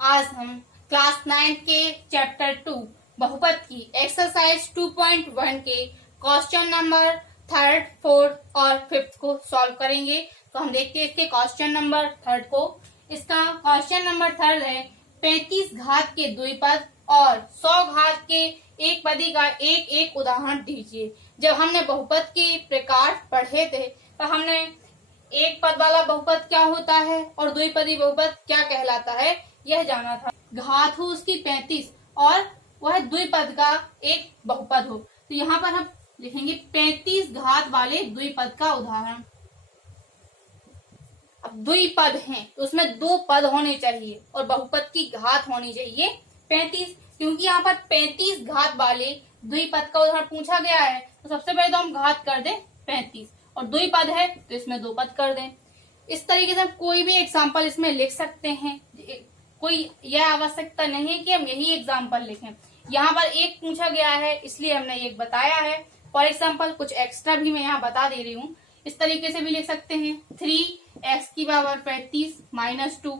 आज हम क्लास 9 के चैप्टर 2 बहुपद की एक्सरसाइज 2.1 के क्वेश्चन नंबर थर्ड, फोर्थ और फिफ्थ को सॉल्व करेंगे। तो हम देखते हैं इसके क्वेश्चन नंबर थर्ड को। इसका क्वेश्चन नंबर थर्ड है 35 घात के द्विपद और 100 घात के एक पदी का एक एक उदाहरण दीजिए। जब हमने बहुपद के प्रकार पढ़े थे तो हमने एक पद वाला बहुपद क्या होता है और द्विपदी बहुपद क्या कहलाता है यह जाना था। घात हो उसकी 35 और वह द्विपद का एक बहुपद हो, तो यहाँ पर हम लिखेंगे 35 घात वाले द्विपद का उदाहरण। अब द्विपद हैं तो उसमें दो पद होने चाहिए और बहुपद की घात होनी चाहिए 35, क्योंकि यहाँ पर 35 घात वाले द्विपद का उदाहरण पूछा गया है। तो सबसे पहले तो हम घात कर दें 35 और द्विपद है तो इसमें दो पद कर दें। इस तरीके से हम कोई भी एग्जाम्पल इसमें लिख सकते हैं, कोई यह आवश्यकता नहीं है कि हम यही एग्जाम्पल लिखें। यहाँ पर एक पूछा गया है इसलिए हमने एक बताया है। फॉर एग्जाम्पल कुछ एक्स्ट्रा भी मैं यहाँ बता दे रही हूँ। इस तरीके से भी लिख सकते हैं 3x की पावर 35 माइनस 2।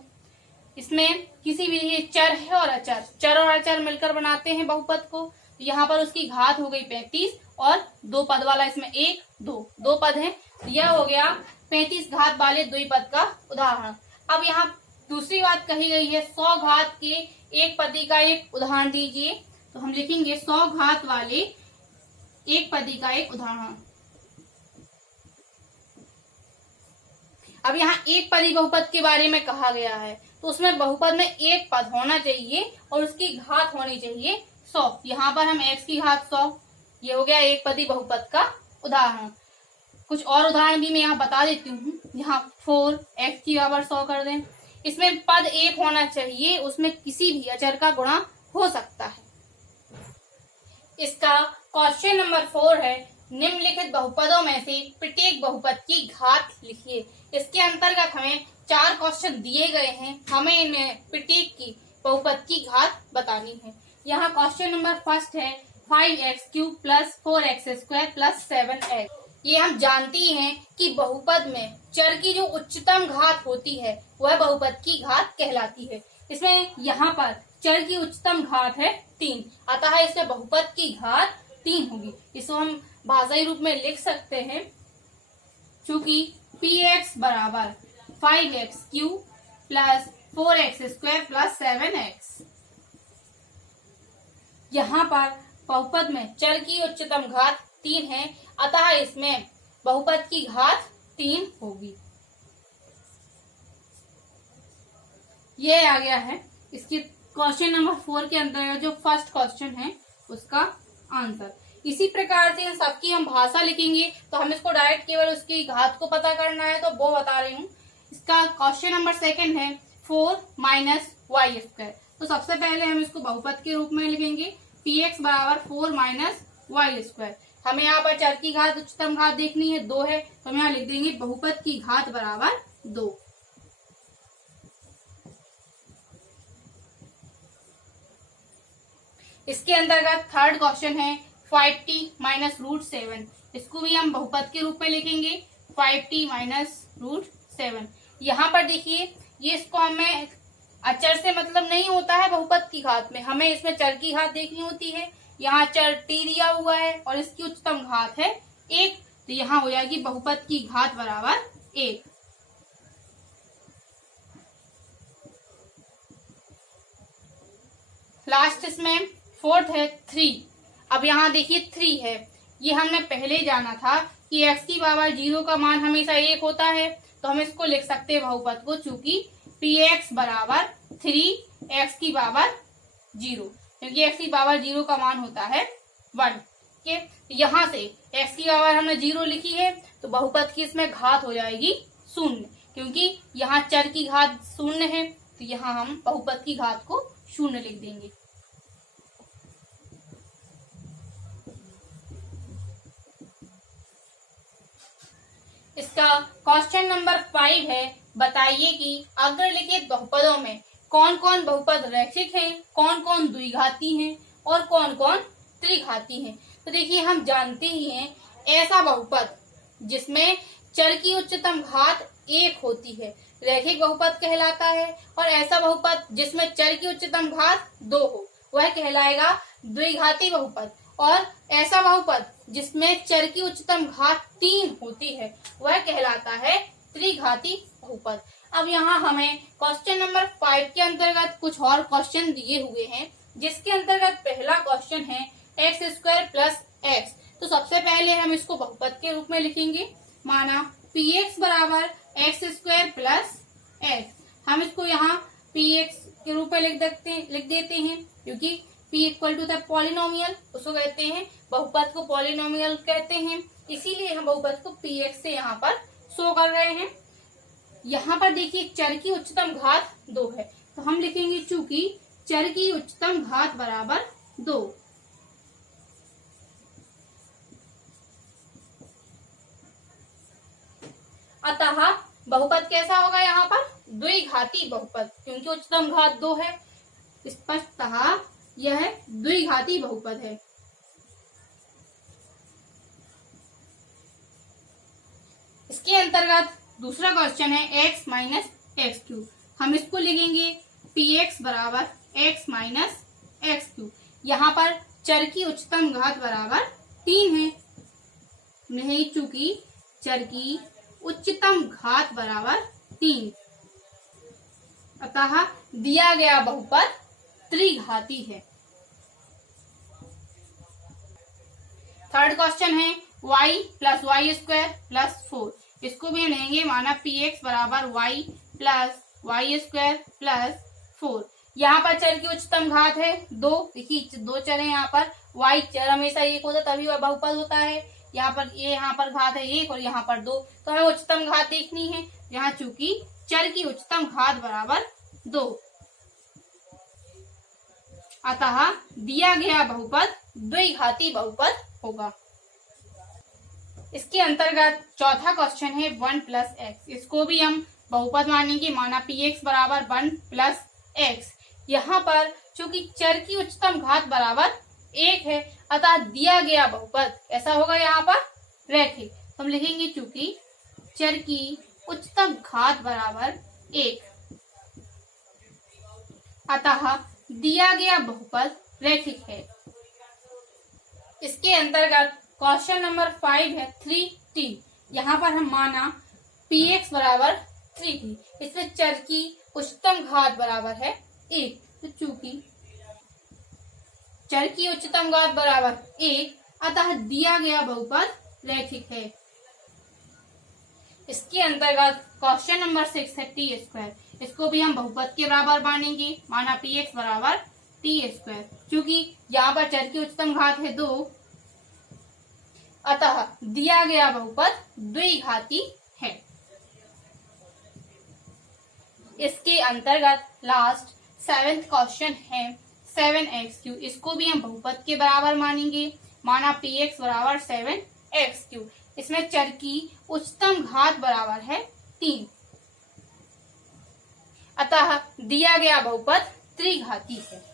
इसमें किसी भी ये चर है और अचर, चर और अचर मिलकर बनाते हैं बहुपद को। तो यहाँ पर उसकी घात हो गई 35 और दो पद वाला इसमें एक दो पद है, तो यह हो गया 35 घात वाले द्विपद का उदाहरण। अब यहाँ दूसरी बात कही गई है 100 घात के एक पदी का एक उदाहरण दीजिए। तो हम लिखेंगे 100 घात वाले एक पदी का एक उदाहरण। अब यहाँ एक पदी बहुपद के बारे में कहा गया है तो उसमें बहुपद में एक पद होना चाहिए और उसकी घात होनी चाहिए 100। यहाँ पर हम x की घात 100, ये हो गया एक पदी बहुपद का उदाहरण। कुछ और उदाहरण भी मैं यहाँ बता देती हूँ। यहाँ 4x की पावर 100 कर दें। इसमें पद एक होना चाहिए, उसमें किसी भी अचर का गुणा हो सकता है। इसका क्वेश्चन नंबर 4 है निम्नलिखित बहुपदों में से प्रत्येक बहुपद की घात लिखिए। इसके अंतर्गत हमें 4 क्वेश्चन दिए गए हैं, हमें इनमें प्रत्येक की बहुपद की घात बतानी है। यहाँ क्वेश्चन नंबर फर्स्ट है 5x³ plus 4x² plus 7x। ये हम जानती हैं कि बहुपद में चर की जो उच्चतम घात होती है वह बहुपद की घात कहलाती है। इसमें यहाँ पर चर की उच्चतम घात है 3, अतः इसमें बहुपद की घात 3 होगी। इसको हम भाषाई रूप में लिख सकते हैं, चूंकि px बराबर 5x³ plus 4x² plus 7x। यहाँ पर बहुपद में चर की उच्चतम घात 3 है, अतः इसमें बहुपद की घात 3 होगी। यह आ गया है इसके क्वेश्चन नंबर 4 के अंतर्गत जो फर्स्ट क्वेश्चन है उसका आंसर। इसी प्रकार से सबकी हम भाषा लिखेंगे तो हम इसको डायरेक्ट केवल उसकी घात को पता करना है तो वो बता रही हूँ। इसका क्वेश्चन नंबर सेकंड है 4 माइनस y²। तो सबसे पहले हम इसको बहुपद के रूप में लिखेंगे px बराबर 4 माइनस y²। हमें यहाँ पर चर की घात उच्चतम घात देखनी है 2 है, तो हम यहाँ लिख देंगे बहुपद की घात बराबर 2। इसके अंतर्गत थर्ड क्वेश्चन है 5t माइनस √7। इसको भी हम बहुपद के रूप में लिखेंगे 5t माइनस √7। यहाँ पर देखिए ये इसको हमें अचर से मतलब नहीं होता है बहुपद की घात में, हमें इसमें चर की घात देखनी होती है। यहाँ चर t दिया हुआ है और इसकी उच्चतम घात है 1, तो यहाँ हो जाएगी बहुपद की घात बराबर 1। लास्ट इसमें फोर्थ है 3। अब यहाँ देखिए 3 है, ये हमने पहले जाना था कि x की पावर 0 का मान हमेशा 1 होता है, तो हम इसको लिख सकते हैं बहुपद को, चूंकि px बराबर 3x की पावर 0, क्योंकि x की पावर 0 का मान होता है 1 के। यहाँ से x की पावर हमने 0 लिखी है तो बहुपद की इसमें घात हो जाएगी 0, क्योंकि यहाँ चर की घात 0 है, तो यहाँ हम बहुपद की घात को 0 लिख देंगे। इसका क्वेश्चन नंबर 5 है बताइए कि अग्रलिखित बहुपदों में कौन कौन बहुपद रैखिक हैं, कौन कौन द्विघाती हैं और कौन कौन त्रिघाती हैं। तो देखिए हम जानते ही हैं ऐसा बहुपद जिसमें चर की उच्चतम घात 1 होती है, रैखिक बहुपद कहलाता है। और ऐसा बहुपद जिसमें चर की उच्चतम घात 2 हो वह कहलाएगा द्विघाती बहुपद। और ऐसा बहुपद जिसमें चर की उच्चतम घात 3 होती है वह कहलाता है त्रिघाती बहुपद। अब यहाँ हमें क्वेश्चन नंबर 5 के अंतर्गत कुछ और क्वेश्चन दिए हुए हैं, जिसके अंतर्गत पहला क्वेश्चन है x² प्लस एक्स। तो सबसे पहले हम इसको बहुपद के रूप में लिखेंगे, माना px बराबर x² प्लस एक्स। हम इसको यहाँ px के रूप में लिख देते हैं, क्योंकि p equal to the polynomial उसको कहते हैं, बहुपद को पॉलिनोमियल कहते हैं, इसीलिए हम बहुपद को px से यहाँ पर शो कर रहे हैं। यहाँ पर देखिए चर की उच्चतम घात 2 है, तो हम लिखेंगे चूंकि चर की उच्चतम घात बराबर 2, अतः बहुपद कैसा होगा यहाँ पर द्विघाती बहुपद, क्योंकि उच्चतम घात 2 है, स्पष्टतः यह द्विघाती बहुपद है। इसके अंतर्गत दूसरा क्वेश्चन है x माइनस एक्स क्यूब। हम इसको लिखेंगे px बराबर x माइनस एक्स क्यूब। यहाँ पर चर की उच्चतम घात बराबर 3 है, नहीं चूंकि चर की उच्चतम घात बराबर 3, अतः दिया गया बहुपद त्रिघाती है। थर्ड क्वेश्चन है y प्लस y² प्लस 4। इसको भी लेंगे, माना px बराबर y प्लस y² प्लस 4। यहाँ पर चर की उच्चतम घात है 2, देखिए 2 चर है यहाँ पर, y चर हमेशा 1 होता है तभी वह बहुपद होता है। यहाँ पर घात है 1 और यहाँ पर 2, तो हमें उच्चतम घात देखनी है, यहाँ चूंकि चर की उच्चतम घात बराबर 2, अतः दिया गया बहुपद द्विघाती बहुपद होगा। इसके अंतर्गत चौथा क्वेश्चन है 1 प्लस एक्स। इसको भी हम बहुपद मानेंगे, माना px बराबर 1 प्लस एक्स। यहाँ पर चूंकि चर की उच्चतम घात बराबर 1 है, अतः दिया गया बहुपद ऐसा होगा यहाँ पर रैखिक। हम लिखेंगे चूंकि चर की उच्चतम घात बराबर 1, अतः दिया गया बहुपद रैखिक है। इसके अंतर्गत क्वेश्चन नंबर 5 है 3t। यहाँ पर हम माना px बराबर 3t, इसमें चर की उच्चतम घात बराबर है 1, तो चूंकि चर की उच्चतम घात बराबर 1, अतः दिया गया बहुपद रैखिक है। इसके अंतर्गत क्वेश्चन नंबर 6 है t²। इसको भी हम बहुपद के बराबर मानेंगे, माना px बराबर t²। चूंकि यहाँ पर चर की उच्चतम घात है 2, अतः दिया गया बहुपद द्विघाती है। इसके अंतर्गत लास्ट 7th क्वेश्चन है 7x3। इसको भी हम बहुपद के बराबर मानेंगे, माना px बराबर 7x3। इसमें चर की उच्चतम घात बराबर है 3, अतः दिया गया बहुपद त्रिघाती है।